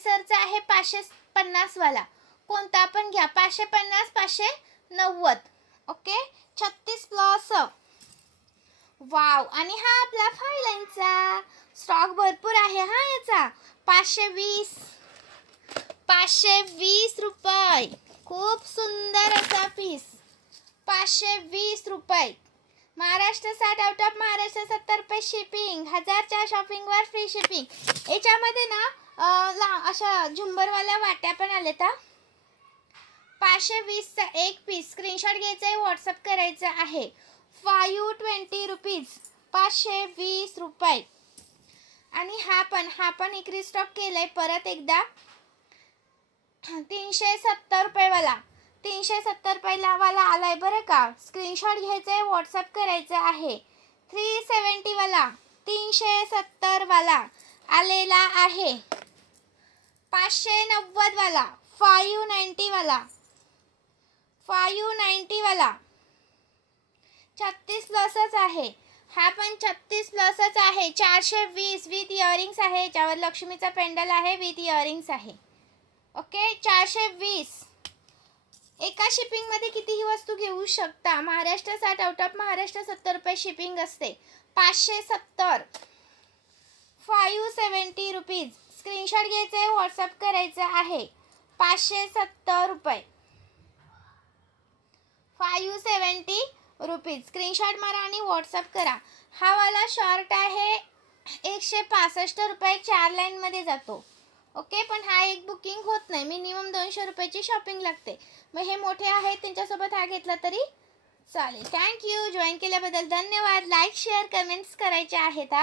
सरचा आहे 550 वाला. कोणता पण घ्या. 550, 590. ओके. 36 प्लस. वाव. आणि हा आपला 5 लाईनचा स्टॉक भरपूर आहे हा याचा. 520 रुपये. खूप सुंदर असा पीस. 520 रुपये. महाराष्ट्र 60, आउट ऑफ महाराष्ट्र 70 रुपये शिपिंग. 1000च्या शॉपिंगवर फ्री शिपिंग. याच्यामध्ये ना अशा झुंबरवाल्या वाट्या पण आलेत. 520चा एक पीस. स्क्रीनशॉट घ्यायचा आहे, व्हॉट्सअप करायचं आहे. 520 रुपीज. 520 रुपये. आणि हा पण एक रिस्टॉक केलाय परत एकदा. 370 रुपये वाला. 370 रुपयाला वाला आलाय बरं का. स्क्रीनशॉट घ्यायचा आहे, व्हॉट्सअप करायचं आहे. 370 वाला. 370 वाला आलेला आहे. 590 वाला. 590 वाला. 590 वाला. 36 प्लसच आहे. हा पण 36 प्लसच आहे. 420 विथ इयरिंग्स आहे. याच्यावर लक्ष्मीचा पेंडल आहे, विथ इयरिंग्स आहे. ओके. 420. एका शिपिंग मध्ये कितीही वस्तू घेऊ शकता. महाराष्ट्र 60, आउट ऑफ महाराष्ट्र 70 रुपये शिपिंग असते. 570. 570 रुपीज. स्क्रीनशॉट घ्यायचा आहे, व्हॉट्सअप करायचं आहे. 570 रुपये. 570 रुपीज. स्क्रीनशॉट मारा आणि व्हॉट्सअप करा. हा वाला शॉर्ट आहे. 165 रुपये 4 लाईन मध्ये जातो. ओके. पण हा एक बुकिंग होत नाही. मिनिमम 200 रुपयाची शॉपिंग लागते. मग हे मोठे आहेत त्यांच्यासोबत हा घेतला तरी चालेल. थँक्यू. जॉईन केल्याबद्दल धन्यवाद. लाईक शेअर कमेंट्स करायचे आहेत.